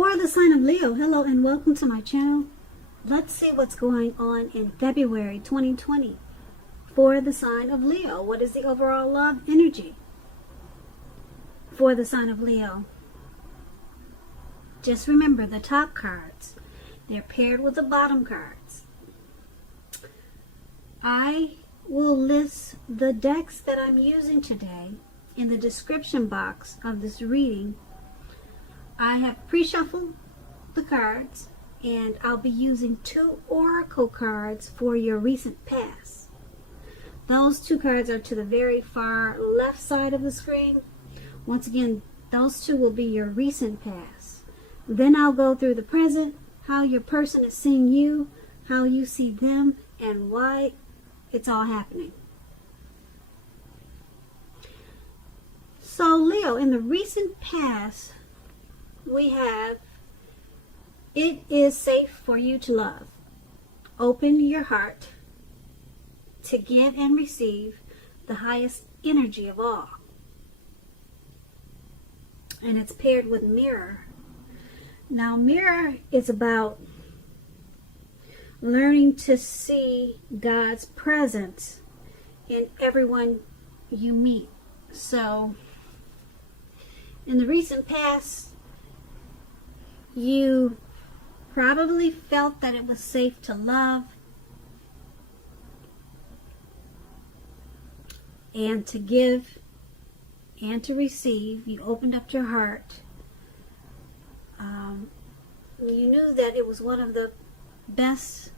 For the sign of Leo, hello and welcome to my channel. Let's see what's going on in February 2020. For the sign of Leo, what is the overall love energy? For the sign of Leo, just remember the top cards. They're paired with the bottom cards. I will list the decks that I'm using today in the description box of this reading. I have pre-shuffled the cards, and I'll be using 2 oracle cards for your recent past. Those 2 cards are to the very far left side of the screen. Once again, those 2 will be your recent past. Then I'll go through the present, how your person is seeing you, how you see them, and why it's all happening. So Leo, in the recent past, we have, it is safe for you to love. Open your heart to give and receive the highest energy of all. And it's paired with mirror. Now mirror is about learning to see God's presence in everyone you meet. So in the recent past, you probably felt that it was safe to love and to give and to receive. You opened up your heart. You knew that it was one of the best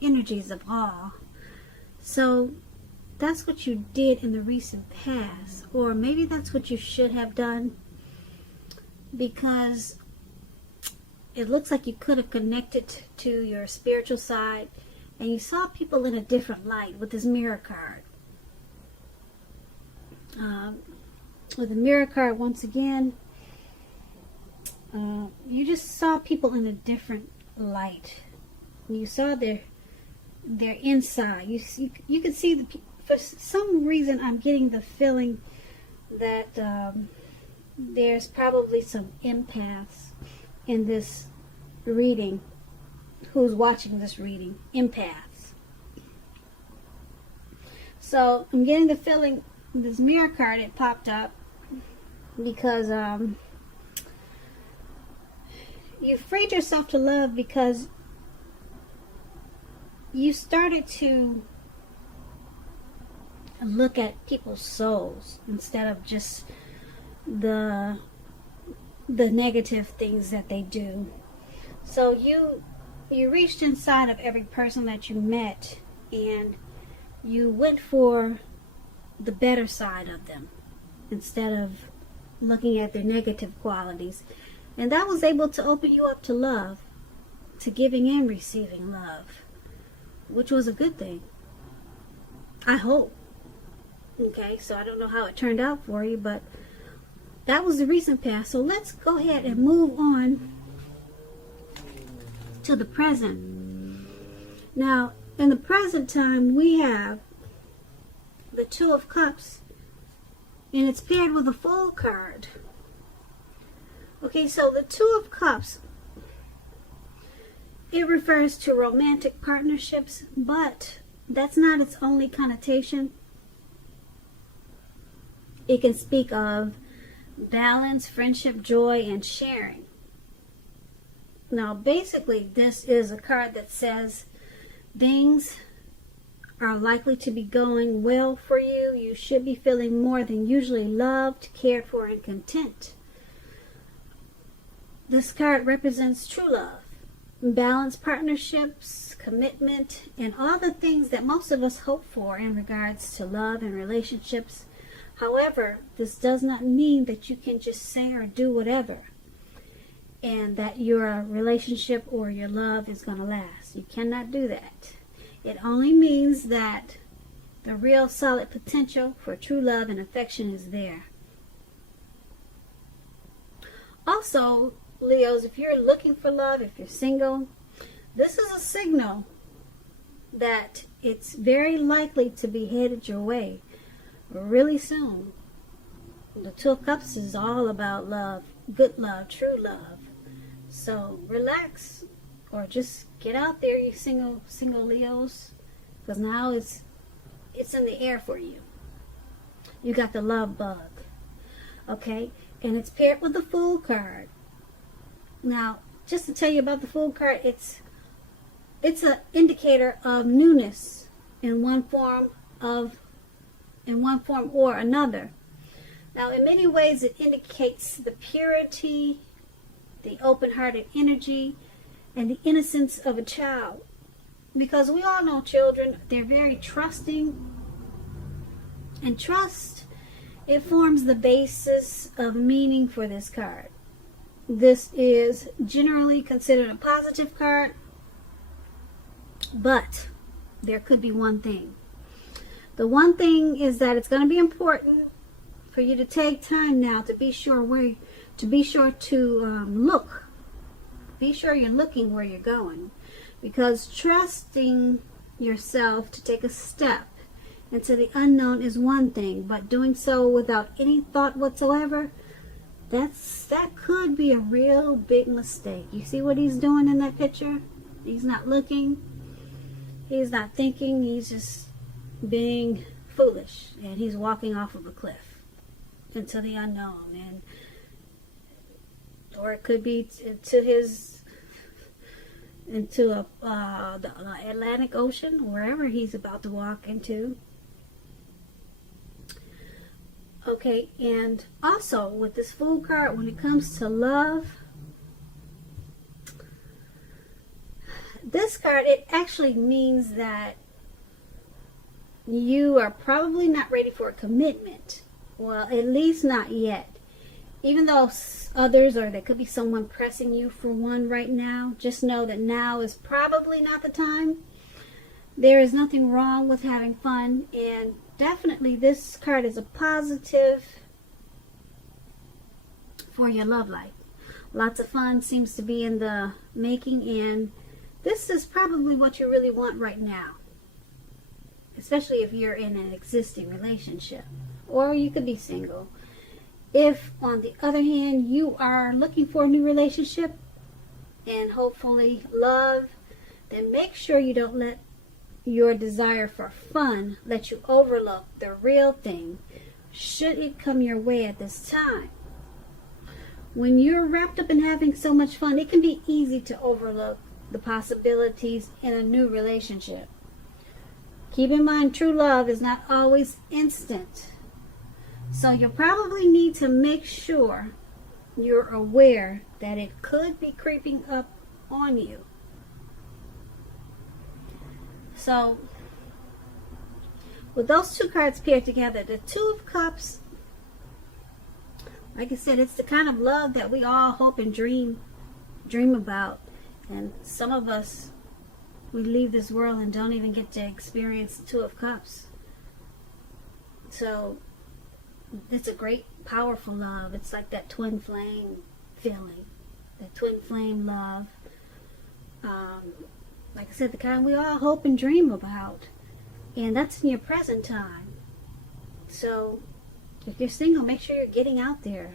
energies of all. So that's what you did in the recent past, or maybe that's what you should have done, because it looks like you could have connected to your spiritual side and you saw people in a different light with this mirror card. With the mirror card, once again, you just saw people in a different light. You saw their inside. You could see for some reason I'm getting the feeling that there's probably some empaths in this reading, who's watching this reading, empaths. So I'm getting the feeling this mirror card, it popped up because you freed yourself to love, because you started to look at people's souls instead of just the negative things that they do. So you reached inside of every person that you met and you went for the better side of them instead of looking at their negative qualities. And that was able to open you up to love, to giving and receiving love, which was a good thing, I hope. Okay, so I don't know how it turned out for you, but that was the recent past. So let's go ahead and move on to the present. Now, in the present time, we have the 2 of Cups, and it's paired with a Fool card. Okay, so the 2 of Cups, it refers to romantic partnerships, but that's not its only connotation. It can speak of balance, friendship, joy, and sharing. Now, basically, this is a card that says things are likely to be going well for you. You should be feeling more than usually loved, cared for, and content. This card represents true love, balanced partnerships, commitment, and all the things that most of us hope for in regards to love and relationships. However, this does not mean that you can just say or do whatever and that your relationship or your love is going to last. You cannot do that. It only means that the real solid potential for true love and affection is there. Also, Leos, if you're looking for love, if you're single, this is a signal that it's very likely to be headed your way really soon. The 2 of Cups is all about love, good love, true love. So relax, or just get out there, you single Leos, because now it's in the air for you. You got the love bug, okay, and it's paired with the Fool card. Now, just to tell you about the Fool card, it's an indicator of newness in one form or another. Now, in many ways, it indicates the purity, the open-hearted energy, and the innocence of a child. Because we all know children, they're very trusting. And trust, it forms the basis of meaning for this card. This is generally considered a positive card, but there could be one thing. The one thing is that it's going to be important for you to take time now to be sure to look. Be sure you're looking where you're going, because trusting yourself to take a step into the unknown is one thing, but doing so without any thought whatsoever, that could be a real big mistake. You see what he's doing in that picture? He's not looking, he's not thinking, he's just being foolish, and he's walking off of a cliff into the unknown, or it could be into the Atlantic Ocean, wherever he's about to walk into. Okay, and also with this Fool card, when it comes to love, this card, it actually means that you are probably not ready for a commitment. Well, at least not yet. Even though others, or there could be someone pressing you for one right now, just know that now is probably not the time. There is nothing wrong with having fun, and definitely this card is a positive for your love life. Lots of fun seems to be in the making, and this is probably what you really want right now, especially if you're in an existing relationship, or you could be single. If, on the other hand, you are looking for a new relationship and hopefully love, then make sure you don't let your desire for fun let you overlook the real thing, should it come your way at this time. When you're wrapped up in having so much fun, it can be easy to overlook the possibilities in a new relationship. Keep in mind, true love is not always instant. So you'll probably need to make sure you're aware that it could be creeping up on you. So, with those two cards paired together, the Two of Cups, like I said, it's the kind of love that we all hope and dream about. And some of us, we leave this world and don't even get to experience the Two of Cups. So, it's a great, powerful love. It's like that twin flame feeling, that twin flame love. Like I said, the kind we all hope and dream about, and that's in your present time. So, if you're single, make sure you're getting out there.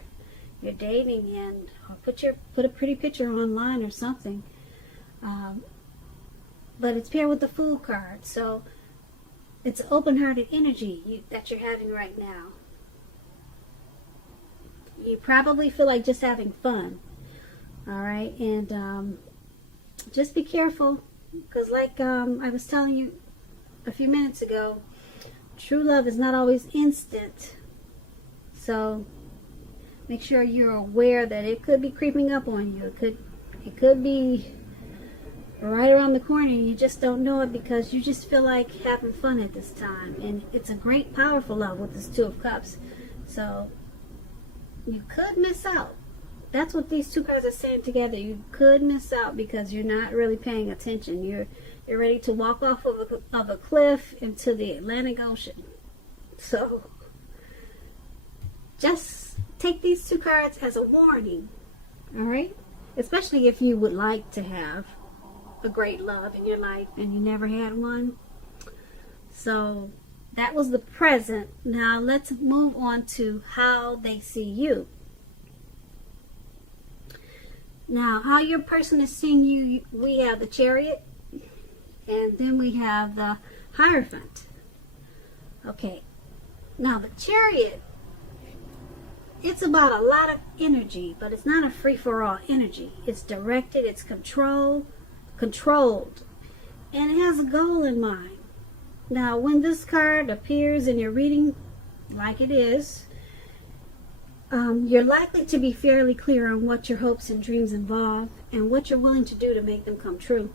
You're dating, and or put a pretty picture online or something. But it's paired with the Fool card, so it's open-hearted energy that you're having right now. You probably feel like just having fun, all right? And just be careful, because like I was telling you a few minutes ago, true love is not always instant. So make sure you're aware that it could be creeping up on you. It could be right around the corner, and you just don't know it because you just feel like having fun at this time. And it's a great, powerful love with this Two of Cups. So you could miss out. That's what these two cards are saying together. You could miss out because you're not really paying attention. You're ready to walk off of a cliff into the Atlantic Ocean. So just take these two cards as a warning, all right? Especially if you would like to have a great love in your life and you never had one. So that was the present. Now let's move on to how they see you. Now, how your person is seeing you, we have the Chariot, and then we have the Hierophant. Okay, now the Chariot, it's about a lot of energy, but it's not a free-for-all energy. It's directed, it's controlled, and it has a goal in mind. Now, when this card appears in your reading, like it is, you're likely to be fairly clear on what your hopes and dreams involve and what you're willing to do to make them come true.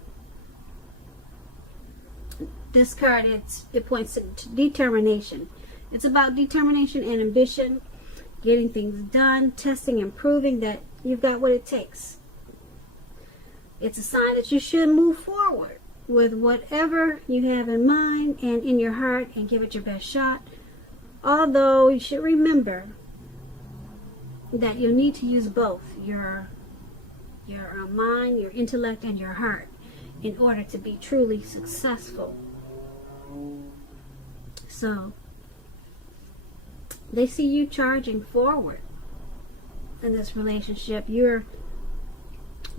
This card, it points to determination. It's about determination and ambition, getting things done, testing and proving that you've got what it takes. It's a sign that you should move forward with whatever you have in mind and in your heart and give it your best shot. Although you should remember that you'll need to use both your mind, your intellect, and your heart in order to be truly successful. So, they see you charging forward in this relationship. You're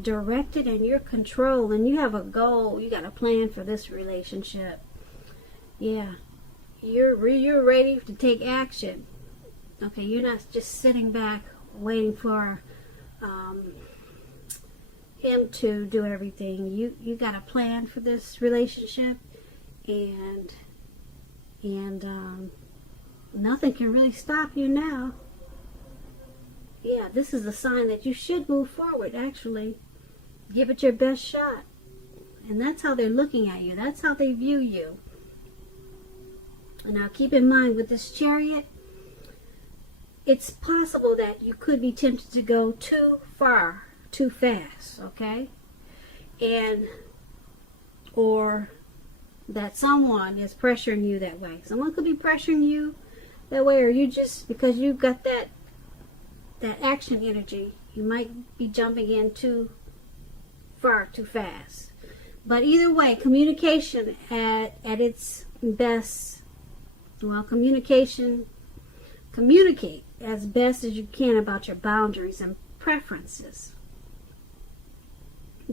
directed and you're controlled, and you have a goal. You got a plan for this relationship. Yeah, you're ready to take action. Okay, you're not just sitting back waiting for him to do everything. You got a plan for this relationship, and nothing can really stop you now. Yeah, this is a sign that you should move forward, actually. Give it your best shot. And that's how they're looking at you. That's how they view you. And now keep in mind, with this Chariot, it's possible that you could be tempted to go too far, too fast, okay? Or that someone is pressuring you that way. Someone could be pressuring you that way, or you just, because you've got that action energy, you might be jumping in too far, too fast. But either way, communication at its best, well, communicate as best as you can about your boundaries and preferences.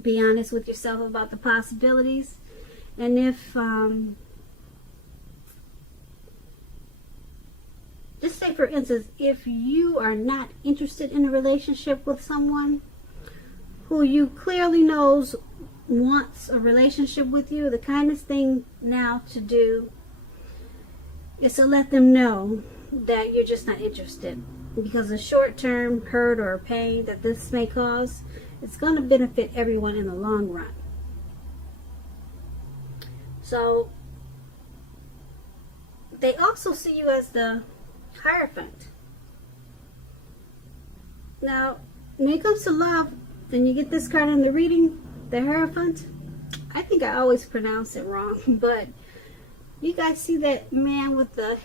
Be honest with yourself about the possibilities. And if, just say for instance, if you are not interested in a relationship with someone who you clearly knows wants a relationship with you, the kindest thing now to do is to let them know that you're just not interested, because the short-term hurt or pain that this may cause, it's going to benefit everyone in the long run. So they also see you as the Hierophant. Now, when it comes to love, and you get this card in the reading, the Hierophant, I think I always pronounce it wrong, but you guys see that man with the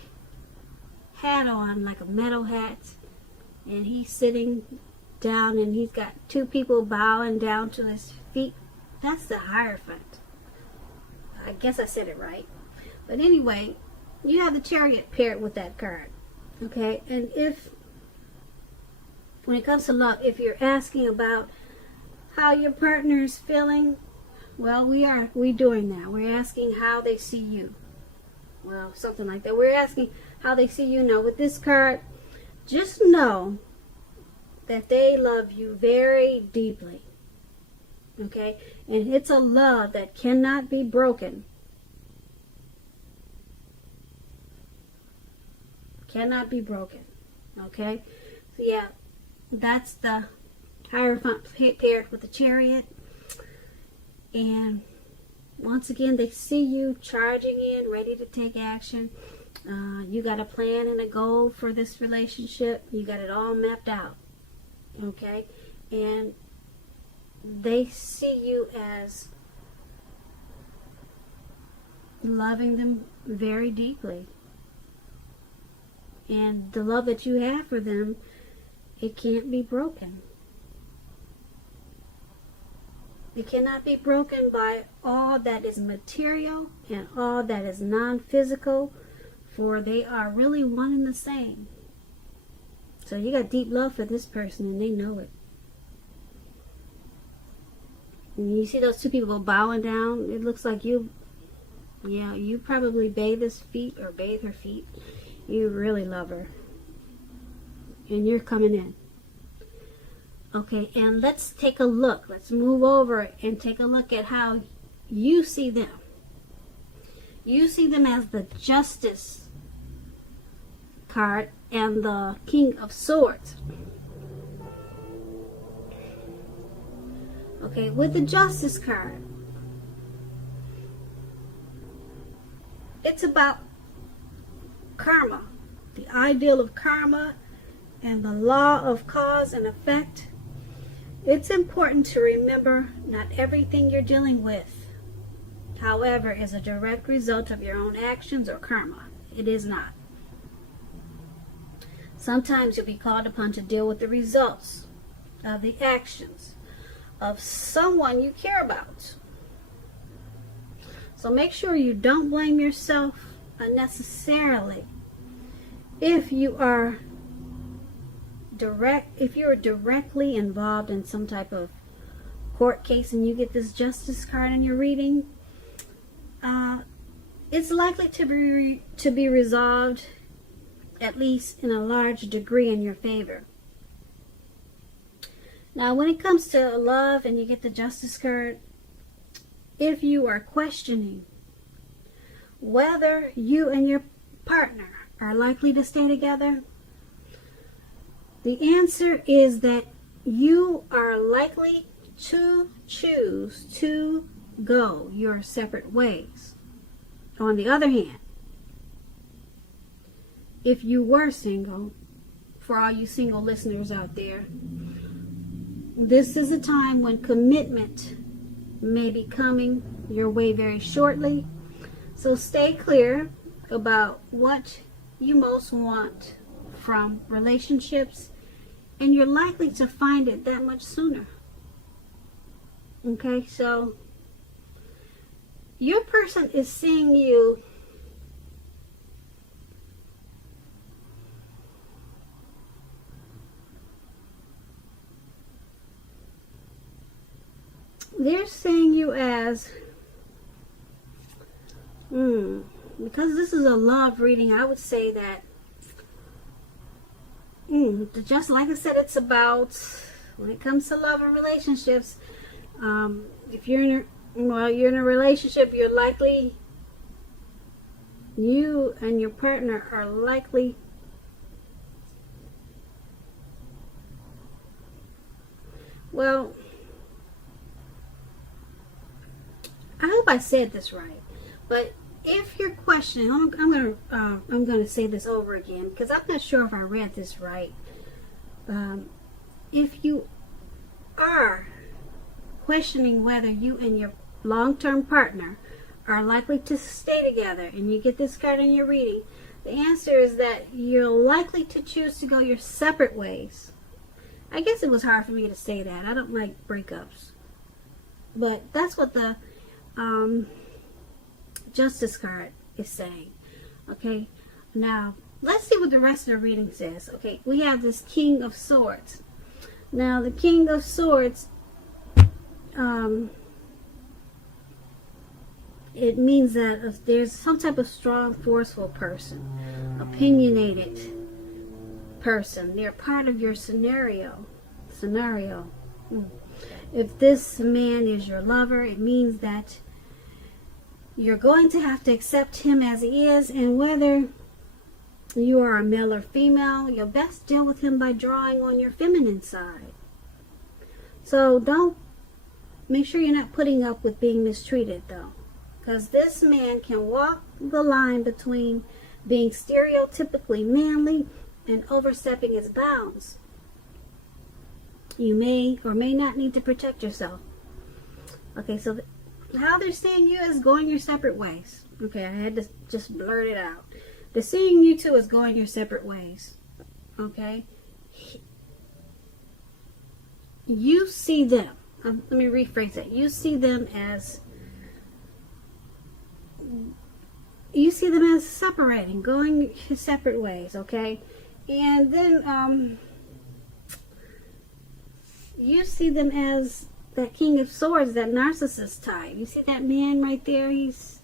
hat on, like a metal hat, and he's sitting down and he's got two people bowing down to his feet? That's the Hierophant. I guess I said it right. But anyway, you have the Chariot paired with that card. Okay, and if, when it comes to love, if you're asking about how your partner is feeling, well, we're doing that. We're asking how they see you. Well, something like that. We're asking how they see you. Now, with this card, just know that they love you very deeply. Okay? And it's a love that cannot be broken. Cannot be broken. Okay? So, yeah, that's the Hierophant paired with the Chariot. And once again, they see you charging in, ready to take action. You got a plan and a goal for this relationship. You got it all mapped out. Okay? And they see you as loving them very deeply. And the love that you have for them, it can't be broken. It cannot be broken by all that is material and all that is non-physical, for they are really one and the same. So you got deep love for this person, and they know it. And you see those two people bowing down? It looks like you probably bathe his feet or bathe her feet. You really love her. And you're coming in. Okay, and let's take a look. Let's move over and take a look at how you see them. You see them as the Justice card and the King of Swords. Okay, with the Justice card, it's about karma, the ideal of karma and the law of cause and effect. It's important to remember not everything you're dealing with, however, is a direct result of your own actions or karma. It is not. Sometimes you'll be called upon to deal with the results of the actions of someone you care about. So make sure you don't blame yourself unnecessarily if you're directly involved in some type of court case and you get this Justice card in your reading. It's likely to be resolved, at least in a large degree, in your favor. Now, when it comes to love and you get the Justice card, if you are questioning whether you and your partner are likely to stay together, the answer is that you are likely to choose to go your separate ways. On the other hand, if you were single, for all you single listeners out there, this is a time when commitment may be coming your way very shortly. So stay clear about what you most want from relationships, and you're likely to find it that much sooner. Okay, so your person is seeing you they're seeing you as because this is a love reading, I would say that just like I said, it's about, when it comes to love and relationships, if you're in a relationship, you're likely, you and your partner are likely I hope I said this right, but if you're questioning, I'm gonna say this over again because I'm not sure if I read this right. If you are questioning whether you and your long-term partner are likely to stay together, and you get this card in your reading, the answer is that you're likely to choose to go your separate ways. I guess it was hard for me to say that. I don't like breakups, but that's what the Justice card is saying. Okay, now let's see what the rest of the reading says. Okay, we have this King of Swords. Now the King of Swords, it means that if there's some type of strong, forceful person, opinionated person, they're part of your scenario. If this man is your lover, it means that you're going to have to accept him as he is, and whether you are a male or female, you'll best deal with him by drawing on your feminine side. So make sure you're not putting up with being mistreated, though, because this man can walk the line between being stereotypically manly and overstepping his bounds. You may or may not need to protect yourself. Okay, so how they're seeing you is going your separate ways. Okay, I had to just blurt it out. They're seeing you two as going your separate ways. Okay? You see them. Let me rephrase that. You see them as separating, going your separate ways, okay? And then you see them as that King of Swords, that narcissist type. You see that man right there? He's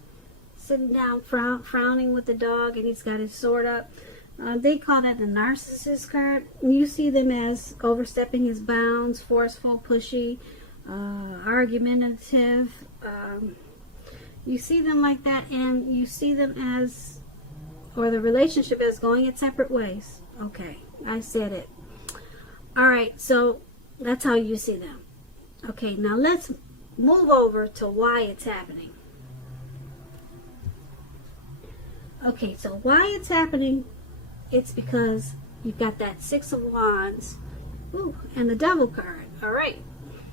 sitting down frowning with the dog, and he's got his sword up. They call that the narcissist card. You see them as overstepping his bounds, forceful, pushy, argumentative. You see them like that, and you see them as, or the relationship is going its separate ways. Okay, I said it. Alright, so that's how you see them. Okay, now let's move over to why it's happening. Okay, so why it's happening, it's because you've got that Six of Wands, ooh, and the Devil card. Alright,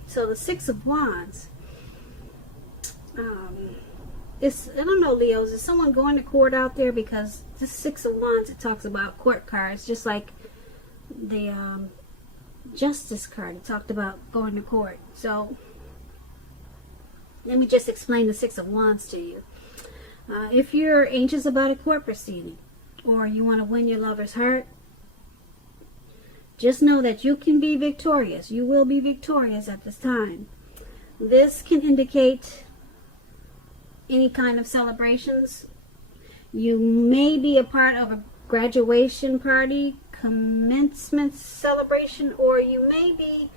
so the Six of Wands, it's, I don't know, Leos, is someone going to court out there? Because this Six of Wands, it talks about court cards, just like the Justice card. It talked about going to court. So let me just explain the Six of Wands to you. If you're anxious about a court proceeding, or you want to win your lover's heart, just know that you can be victorious. You will be victorious at this time. This can indicate any kind of celebrations. You may be a part of a graduation party, commencement celebration, or you may be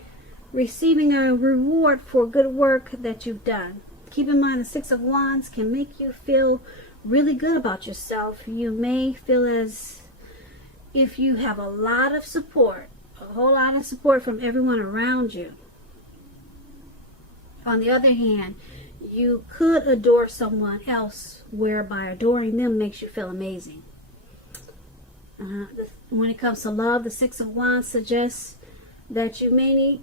receiving a reward for good work that you've done. Keep in mind, the Six of Wands can make you feel really good about yourself. You may feel as if you have a lot of support, a whole lot of support from everyone around you. On the other hand, you could adore someone else, whereby adoring them makes you feel amazing. When it comes to love, the Six of Wands suggests that you may need,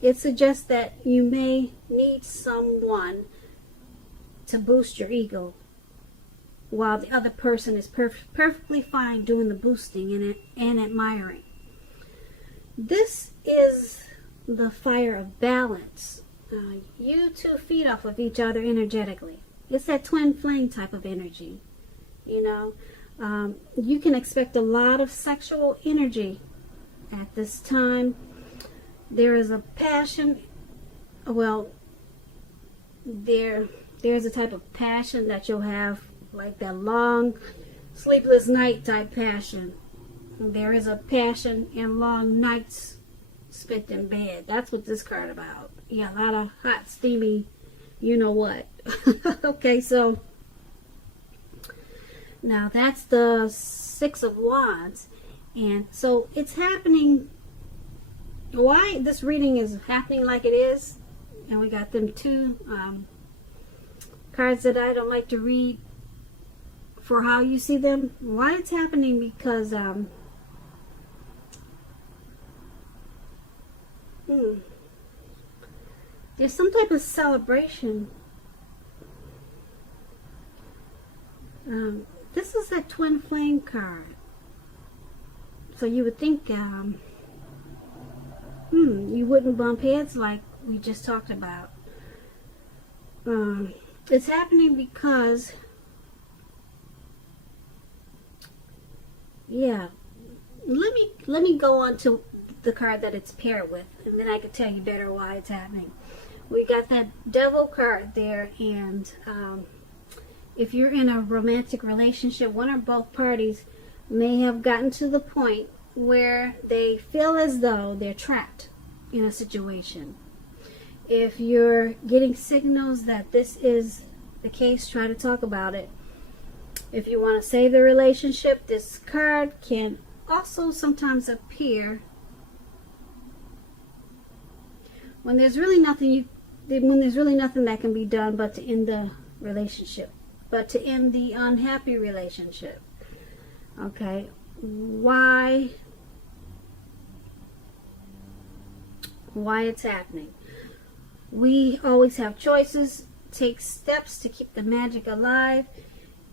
it suggests that you may need someone to boost your ego, while the other person is perfectly fine doing the boosting and admiring. This is the fire of balance. You two feed off of each other energetically. It's that twin flame type of energy. You know, you can expect a lot of sexual energy at this time. There is a passion. Well, there's a type of passion that you'll have, like that long, sleepless night type passion. There is a passion in long nights spent in bed. That's what this card about. Yeah, a lot of hot, steamy, you know what. Okay, so now that's the Six of Wands. And so it's happening. Why this reading is happening like it is, and we got them two cards that I don't like to read for how you see them. Why it's happening, because there's some type of celebration. This is a twin flame card. So you would think you wouldn't bump heads like we just talked about. It's happening because, yeah, let me go on to the card that it's paired with, and then I can tell you better why it's happening. We got that Devil card there, and if you're in a romantic relationship, one or both parties may have gotten to the point where they feel as though they're trapped in a situation. If you're getting signals that this is the case, try to talk about it. If you want to save the relationship, this card can also sometimes appear when there's really nothing that can be done but to end the relationship, but to end the unhappy relationship. Okay, why it's happening? We always have choices. Take steps to keep the magic alive.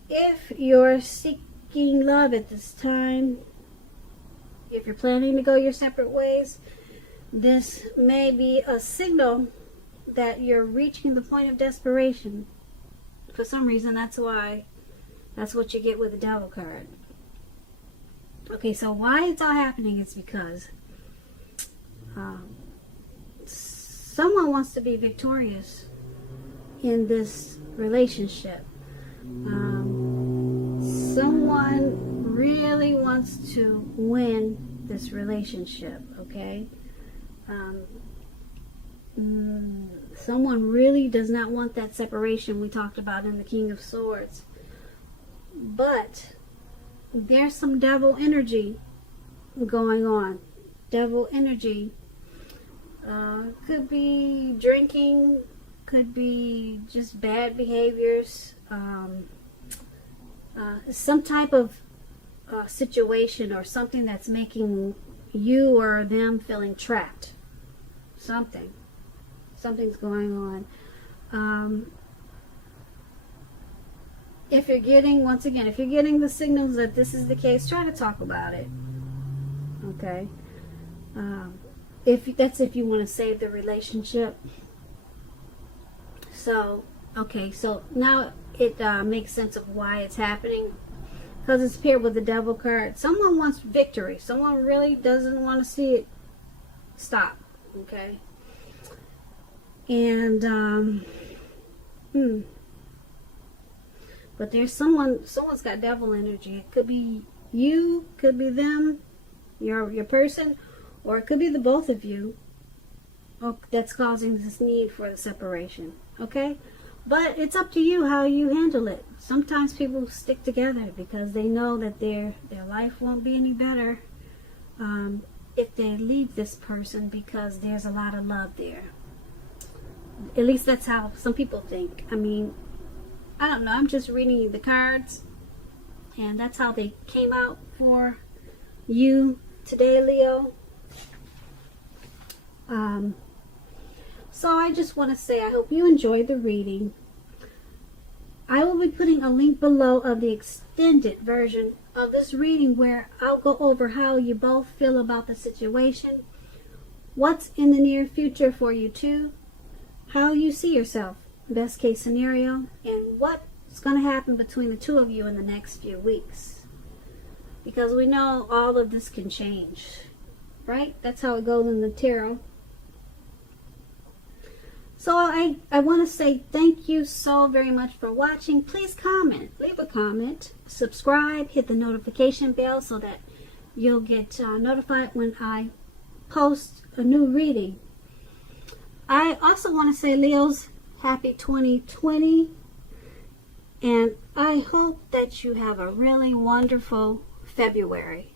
If you're seeking love at this time, if you're planning to go your separate ways, this may be a signal that you're reaching the point of desperation. For some reason, that's what you get with the Devil card. Okay, so why it's all happening is because someone wants to be victorious in this relationship. Someone really wants to win this relationship, okay? Someone really does not want that separation we talked about in the King of Swords. But there's some devil energy going on. Devil energy. Could be drinking, could be just bad behaviors, some type of situation or something that's making you or them feeling trapped. Something's going on. If you're getting, once again, if you're getting the signals that this is the case, try to talk about it. Okay? If you want to save the relationship. So, okay, so now it makes sense of why it's happening. Because it's paired with the devil card. Someone wants victory. Someone really doesn't want to see it stop. Okay? And, but there's someone's got devil energy. It could be you, could be them, your person, or it could be the both of you that's causing this need for the separation. Okay? But it's up to you how you handle it. Sometimes people stick together because they know that their life won't be any better if they leave this person, because there's a lot of love there. At least that's how some people think. I mean, I don't know. I'm just reading you the cards, and that's how they came out for you today, Leo. So I just want to say I hope you enjoyed the reading. I will be putting a link below of the extended version of this reading where I'll go over how you both feel about the situation, what's in the near future for you two, how you see yourself, best case scenario, and what's going to happen between the two of you in the next few weeks. Because we know all of this can change, right? That's how it goes in the tarot. So I want to say thank you so very much for watching. Please comment, leave a comment, subscribe, hit the notification bell so that you'll get notified when I post a new reading. I also want to say, Leos, happy 2020. And I hope that you have a really wonderful February.